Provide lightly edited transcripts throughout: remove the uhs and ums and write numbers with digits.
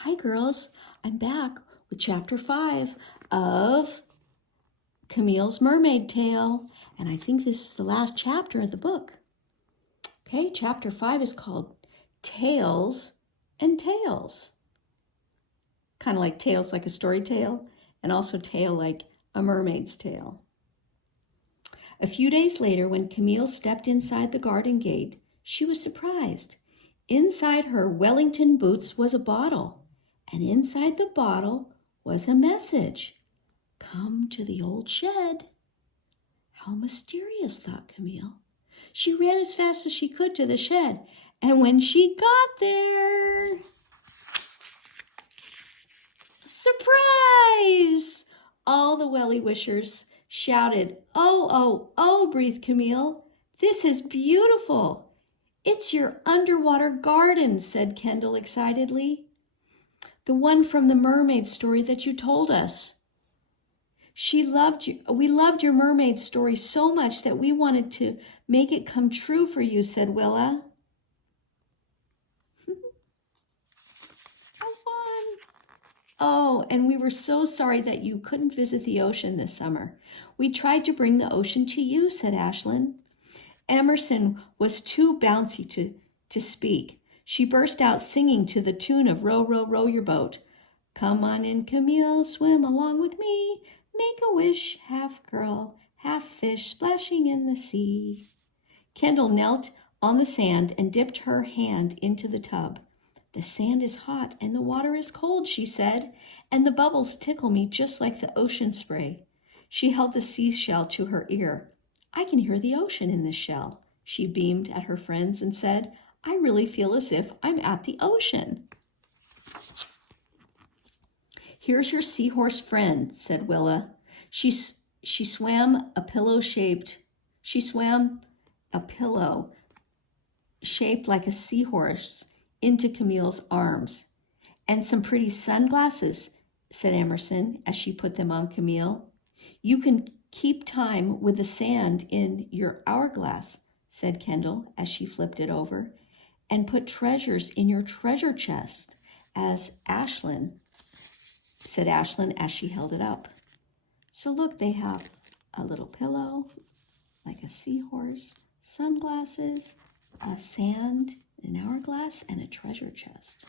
Hi, girls. I'm back with chapter 5 of Camille's Mermaid Tale, and I think this is the last chapter of the book. Okay, chapter 5 is called Tales and Tales. Kind of like tales like a story tale, and also tale like a mermaid's tale. A few days later, when Camille stepped inside the garden gate, she was surprised. Inside her Wellington boots was a bottle, and inside the bottle was a message. Come to the old shed. How mysterious, thought Camille. She ran as fast as she could to the shed, and when she got there, surprise! All the Wellie wishers shouted, "Oh, oh, oh," breathed Camille. "This is beautiful." "It's your underwater garden," said Kendall excitedly. "The one from the mermaid story that you told us." We loved your mermaid story so much that we wanted to make it come true for you, said Willa. How fun. "Oh, and we were so sorry that you couldn't visit the ocean this summer. We tried to bring the ocean to you," said Ashlyn. Emerson was too bouncy to speak. She burst out singing to the tune of "Row, row, row your boat." "Come on in, Camille, swim along with me. Make a wish, half girl, half fish, splashing in the sea." Kendall knelt on the sand and dipped her hand into the tub. "The sand is hot and the water is cold," she said, "and the bubbles tickle me just like the ocean spray." She held the seashell to her ear. "I can hear the ocean in this shell." She beamed at her friends and said, "I really feel as if I'm at the ocean." "Here's your seahorse friend," said Willa. She swam a pillow shaped like a seahorse into Camille's arms. "And some pretty sunglasses," said Emerson as she put them on Camille. "You can keep time with the sand in your hourglass," said Kendall as she flipped it over, "and put treasures in your treasure chest," said Ashlyn as she held it up. So look, they have a little pillow, like a seahorse, sunglasses, a sand, an hourglass, and a treasure chest.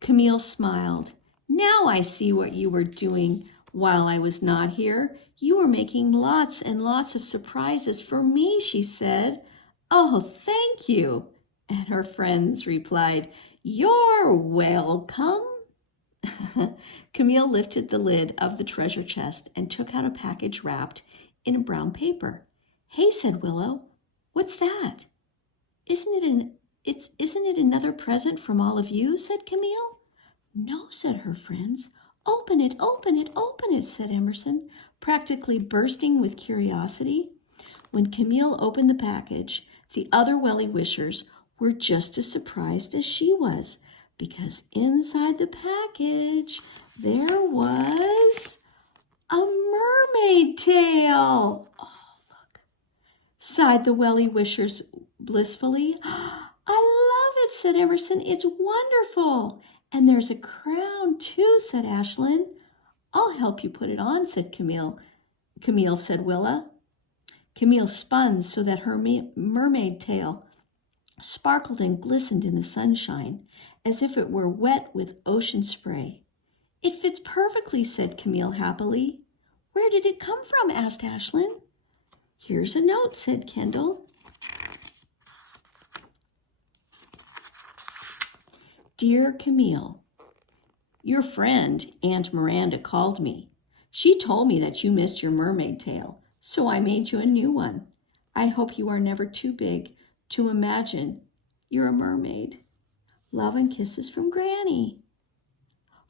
Camille smiled. "Now I see what you were doing while I was not here. You were making lots and lots of surprises for me," she said. "Oh, thank you." And her friends replied, "You're welcome." Camille lifted the lid of the treasure chest and took out a package wrapped in brown paper. "Hey," said Willow, "what's that?" Isn't it another present from all of you?" said Camille. "No," said her friends. "Open it, open it, open it," said Emerson, practically bursting with curiosity. When Camille opened the package, the other Wellie wishers were just as surprised as she was, because inside the package there was a mermaid tail. "Oh, look," sighed the Wellie wishers blissfully. "I love it," said Emerson. "It's wonderful. And there's a crown too," said Ashlyn. "I'll help you put it on," said Camille. "Camille," said Willa. Camille spun so that her mermaid tail sparkled and glistened in the sunshine, as if it were wet with ocean spray. "It fits perfectly," said Camille happily. "Where did it come from?" asked Ashlyn. "Here's a note," said Kendall. "Dear Camille, your friend, Aunt Miranda, called me. She told me that you missed your mermaid tail, so I made you a new one. I hope you are never too big to imagine you're a mermaid. Love and kisses from Granny."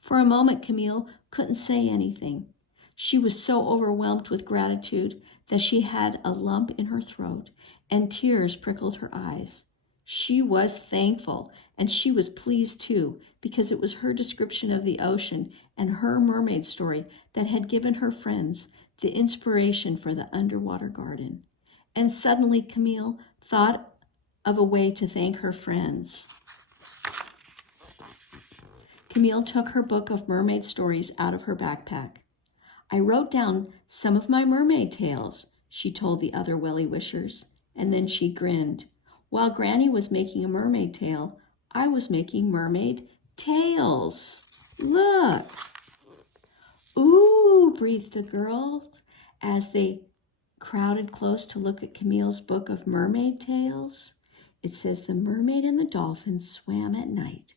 For a moment, Camille couldn't say anything. She was so overwhelmed with gratitude that she had a lump in her throat and tears prickled her eyes. She was thankful, and she was pleased too, because it was her description of the ocean and her mermaid story that had given her friends the inspiration for the underwater garden. And suddenly Camille thought of a way to thank her friends. Camille took her book of mermaid stories out of her backpack. I wrote down some of my mermaid tales, she told the other Wellie Wishers, and then she grinned. While Granny was making a mermaid tale, I was making mermaid tails. Look! Ooh, breathed the girls as they crowded close to look at Camille's book of mermaid tales. It says the mermaid and the dolphins swam at night,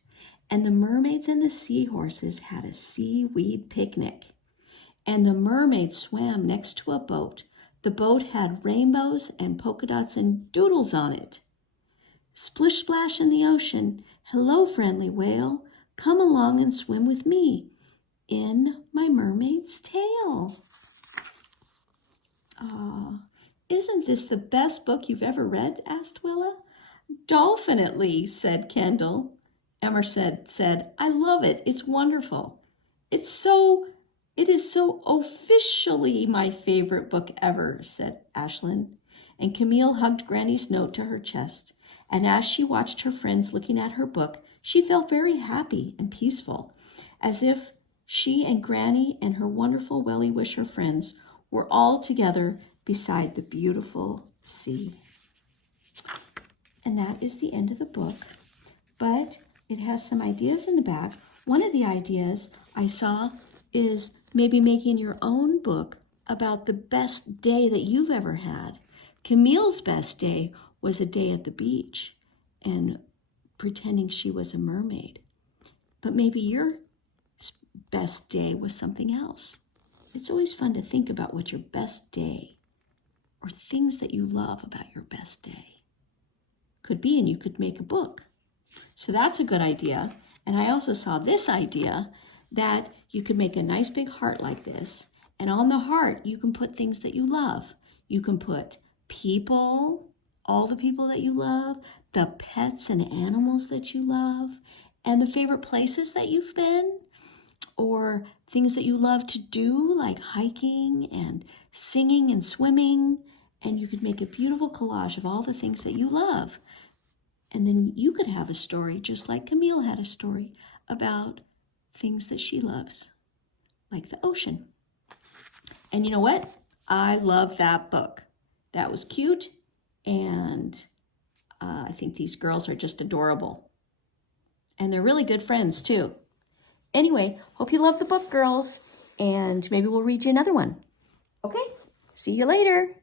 and the mermaids and the seahorses had a seaweed picnic. And the mermaid swam next to a boat. The boat had rainbows and polka dots and doodles on it. Splish splash in the ocean. Hello, friendly whale. Come along and swim with me in my mermaid's tail. Isn't this the best book you've ever read? Asked Willa. Dolphinately, said Kendall. Emerson said, I love it. It's wonderful. It is so officially my favorite book ever, said Ashlyn. And Camille hugged Granny's note to her chest. And as she watched her friends looking at her book, she felt very happy and peaceful, as if she and Granny and her wonderful Wellie Wisher friends were all together beside the beautiful sea. And that is the end of the book, but it has some ideas in the back. One of the ideas I saw is maybe making your own book about the best day that you've ever had. Camille's best day was a day at the beach and pretending she was a mermaid. But maybe your best day was something else. It's always fun to think about what your best day or things that you love about your best day could be, and you could make a book. So that's a good idea. And I also saw this idea that you could make a nice big heart like this, and on the heart you can put things that you love. You can put people, all the people that you love, the pets and animals that you love, and the favorite places that you've been, or things that you love to do, like hiking and singing and swimming. And you could make a beautiful collage of all the things that you love. And then you could have a story, just like Camille had a story, about things that she loves, like the ocean. And you know what? I love that book. That was cute, and I think these girls are just adorable. And they're really good friends, too. Anyway, hope you love the book, girls, and maybe we'll read you another one. Okay, see you later.